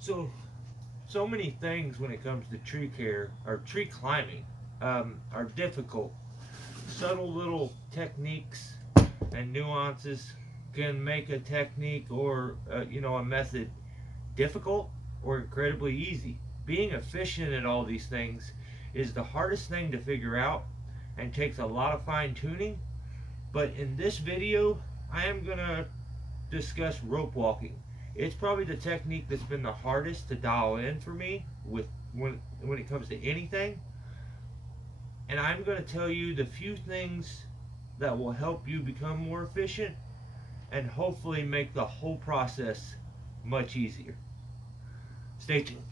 So many things when it comes to tree care or tree climbing are difficult. Subtle little techniques and nuances can make a technique or a method difficult or incredibly easy. Being efficient at all these things is the hardest thing to figure out and takes a lot of fine tuning. But in this video, I am going to discuss rope walking. It's probably the technique that's been the hardest to dial in for me with when it comes to anything. And I'm going to tell you the few things that will help you become more efficient and hopefully make the whole process much easier. Stay tuned.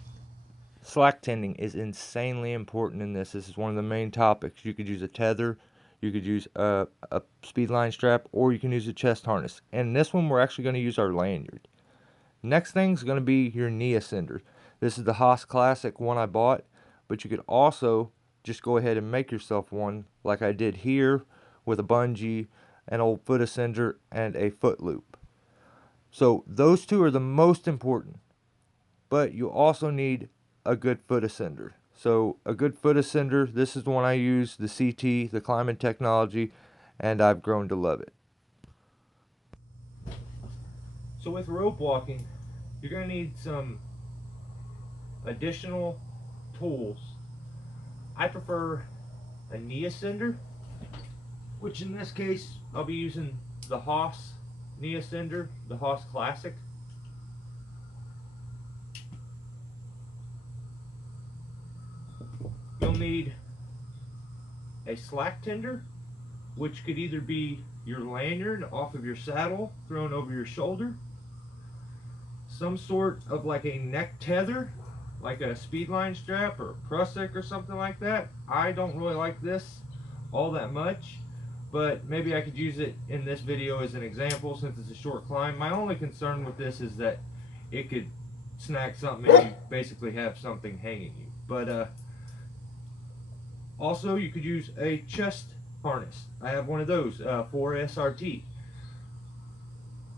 Slack tending is insanely important in this. This is one of the main topics. You could use a tether, you could use a speed line strap, or you can use a chest harness. And in this one, we're actually going to use our lanyard. Next thing is going to be your knee ascender. This is the Haas Classic one I bought, but you could also just go ahead and make yourself one like I did here with a bungee, an old foot ascender, and a foot loop. So those two are the most important, but you also need a good foot ascender. So a good foot ascender, this is the one I use, the CT, the climbing technology, and I've grown to love it. So with rope walking, you're going to need some additional tools. I prefer a knee ascender, which in this case I'll be using the Haas knee ascender, the Haas Classic. You'll need a slack tender, which could either be your lanyard off of your saddle thrown over your shoulder, some sort of like a neck tether, like a speed line strap or a prusik or something like that. I don't really like this all that much, but maybe I could use it in this video as an example since it's a short climb. My only concern with this is that it could snag something and you basically have something hanging you. But also you could use a chest harness. I have one of those for SRT.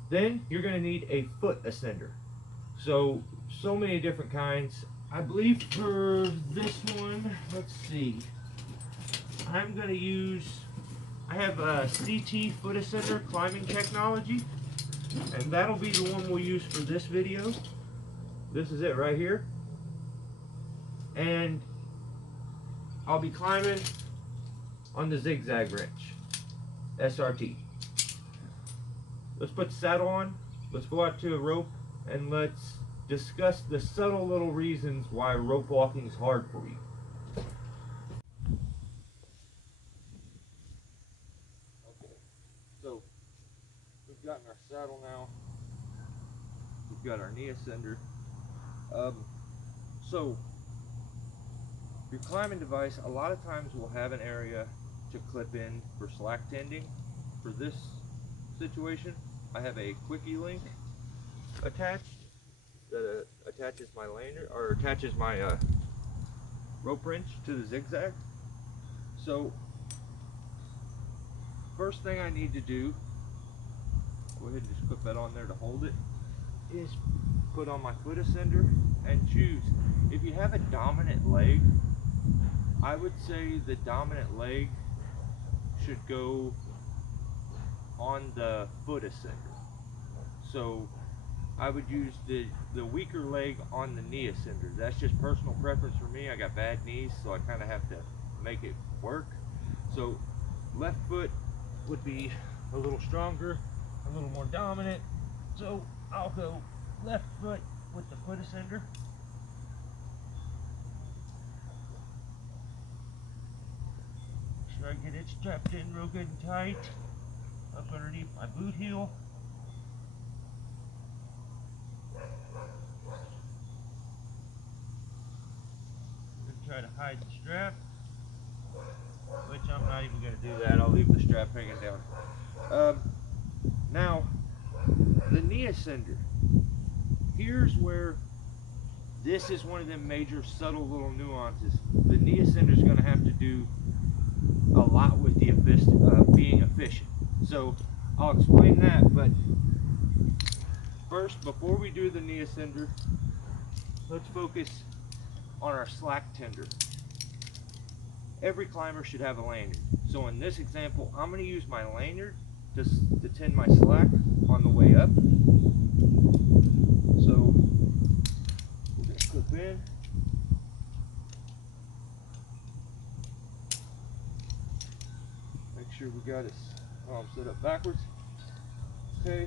Then you're going to need a foot ascender. So many different kinds. I believe for this one, let's see, I'm going to use, I have a CT foot ascender climbing technology, and that'll be the one we'll use for this video. This is it right here. And I'll be climbing on the zigzag wrench, SRT. Let's put the saddle on, let's go out to a rope, and let's discuss the subtle little reasons why rope walking is hard for you. Okay, so we've gotten our saddle now, we've got our knee ascender. So your climbing device, a lot of times will have an area to clip in for slack tending. For this situation, I have a quickie link attached that attaches my lanyard or attaches my rope wrench to the zigzag. So first thing I need to do, go ahead and just put that on there to hold it, is put on my foot ascender and choose. If you have a dominant leg, I would say the dominant leg should go on the foot ascender. So I would use the weaker leg on the knee ascender. That's just personal preference for me. I got bad knees, so I kind of have to make it work. So left foot would be a little stronger, a little more dominant. So I'll go left foot with the foot ascender. Make sure I get it strapped in real good and tight up underneath my boot heel. Try to hide the strap, which I'm not even going to do that. I'll leave the strap hanging down. Now, the knee ascender. Here's where this is one of them major subtle little nuances. The knee ascender is going to have to do a lot with the being efficient. So I'll explain that, but first, before we do the knee ascender, let's focus on our slack tender. Every climber should have a lanyard. So in this example, I'm going to use my lanyard to tend my slack on the way up. So we're going to clip in. Make sure we got it set up backwards. Okay.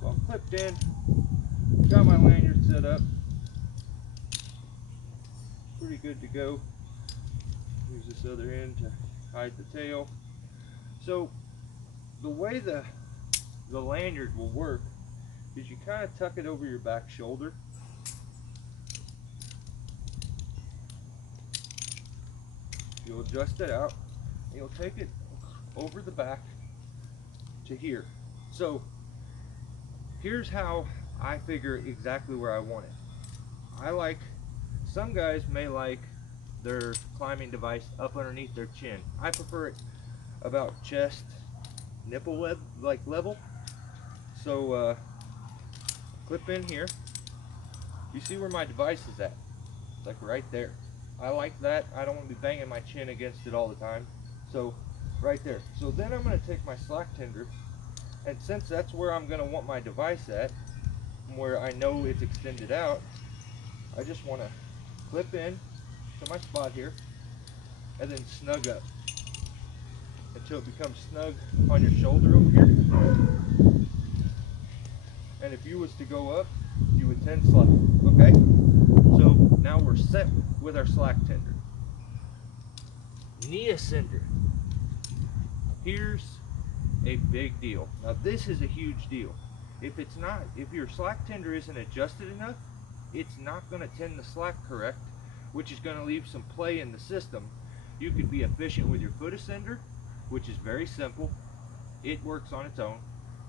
So I'm clipped in. Got my lanyard set up. Pretty good to go. Use this other end to hide the tail. So the way the lanyard will work is you kind of tuck it over your back shoulder. You'll adjust it out and you'll take it over the back to here. So here's how I figure exactly where I want it. Some guys may like their climbing device up underneath their chin. I prefer it about chest, nipple level. So clip in here. You see where my device is at? Like right there. I like that. I don't want to be banging my chin against it all the time. So right there. So then I'm going to take my slack tender, and since that's where I'm going to want my device at, where I know it's extended out, I just want to clip in to my spot here and then snug up until it becomes snug on your shoulder over here. And if you was to go up, you would tend slack. Okay? So now we're set with our slack tender. Nee Ascender. Here's a big deal. Now this is a huge deal. If your slack tender isn't adjusted enough, it's not going to tend the slack correct, which is going to leave some play in the system. You could be efficient with your foot ascender, which is very simple. It works on its own.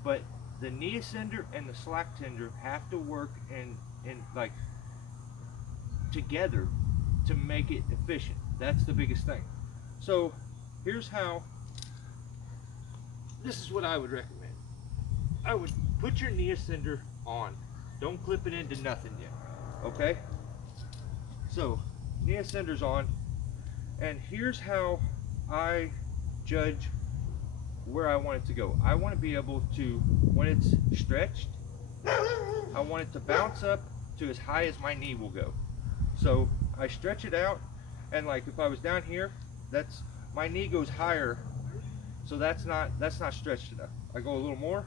But the Nee Ascender and the slack tender have to work in like together to make it efficient. That's the biggest thing. So here's how. This is what I would recommend. I would put your Nee Ascender on. Don't clip it into nothing yet. Okay? So Nee Ascender's on, and here's how I judge where I want it to go. I want to be able to, when it's stretched, I want it to bounce up to as high as my knee will go. So I stretch it out, and like if I was down here, my knee goes higher, so that's not stretched enough. I go a little more,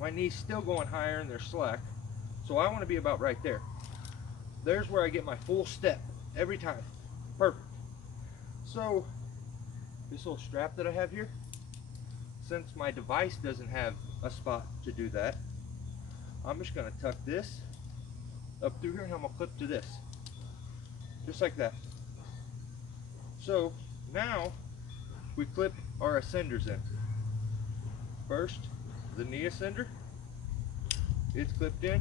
my knee's still going higher and they're slack, so I want to be about right there. There's where I get my full step every time. Perfect. So this little strap that I have here, since my device doesn't have a spot to do that, I'm just going to tuck this up through here and I'm going to clip to this. Just like that. So now we clip our ascenders in. First, the Nee Ascender. It's clipped in.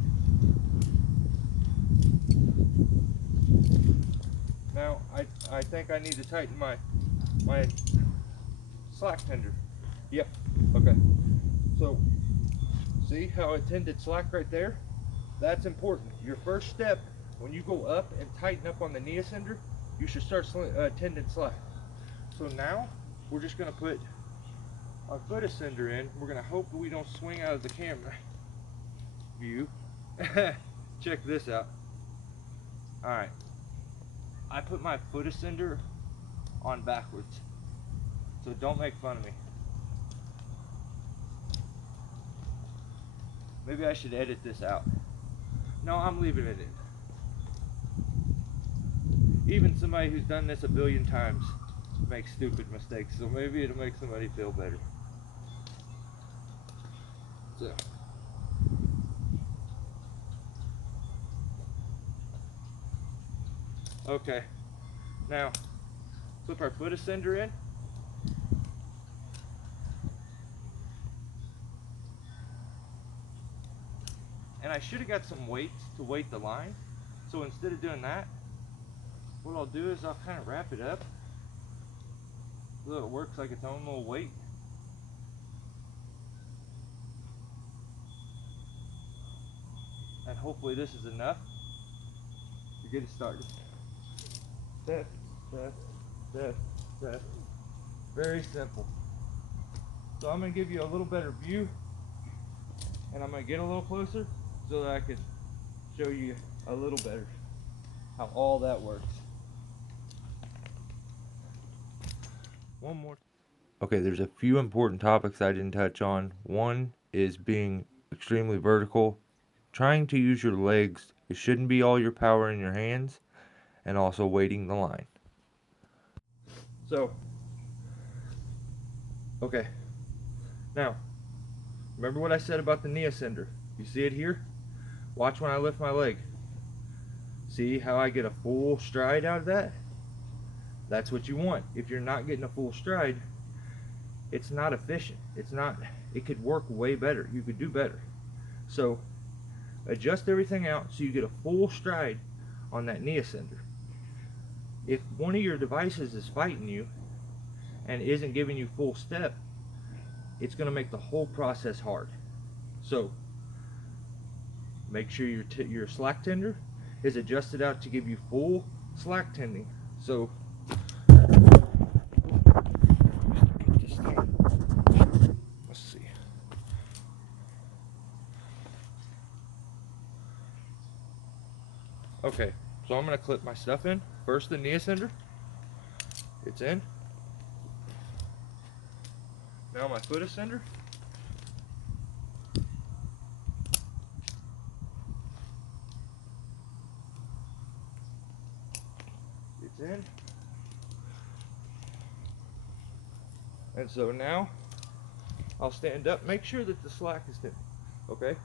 Now I think I need to tighten my slack tender. Yep. Okay. So see how it tended slack right there? That's important. Your first step when you go up and tighten up on the Nee Ascender, you should start tending slack. So now we're just going to put our foot ascender in. We're going to hope that we don't swing out of the camera view. Check this out. Alright. I put my foot ascender on backwards. So don't make fun of me. Maybe I should edit this out. No, I'm leaving it in. Even somebody who's done this a billion times makes stupid mistakes, so maybe it'll make somebody feel better. So okay, now flip our foot ascender in. And I should have got some weights to weight the line. So instead of doing that, what I'll do is I'll kind of wrap it up so it works like its own little weight. And hopefully this is enough. get it started. Step, step, step, step. Very simple. So I'm going to give you a little better view, and I'm going to get a little closer so that I can show you a little better how all that works. One more. Okay, there's a few important topics I didn't touch on. One is being extremely vertical. Trying to use your legs. It shouldn't be all your power in your hands, and also weighting the line. So, okay. Now, remember what I said about the knee ascender. You see it here? Watch when I lift my leg. See how I get a full stride out of that? That's what you want. If you're not getting a full stride, it's not efficient. It could work way better. You could do better. So, adjust everything out so you get a full stride on that knee ascender. If one of your devices is fighting you and isn't giving you full step, it's going to make the whole process hard. So make sure your slack tender is adjusted out to give you full slack tending. So let's see. Okay, so I'm going to clip my stuff in. First the knee ascender. It's in. Now my foot ascender. It's in. And so now I'll stand up. Make sure that the slack is in. Okay?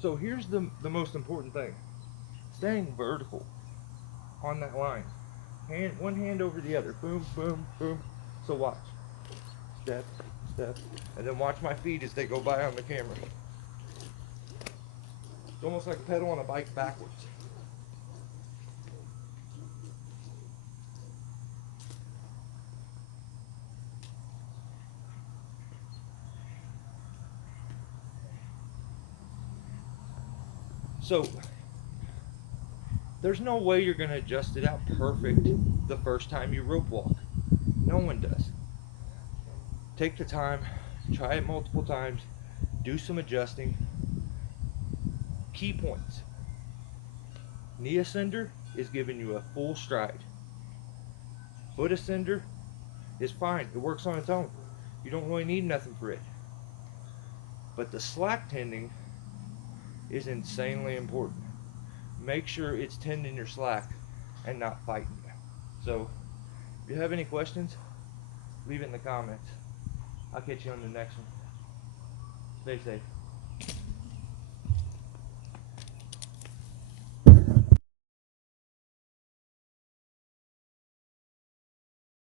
So here's the most important thing. Staying vertical on that line. One hand over the other. Boom, boom, boom. So watch. Step, step. And then watch my feet as they go by on the camera. It's almost like a pedal on a bike backwards. So there's no way you're going to adjust it out perfect the first time you rope walk. No one does. Take the time, try it multiple times, do some adjusting. Key points. Knee ascender is giving you a full stride. Foot ascender is fine. It works on its own. You don't really need nothing for it. But the slack tending is insanely important. Make sure it's tending your slack and not fighting you. So, if you have any questions, leave it in the comments. I'll catch you on the next one. Stay safe.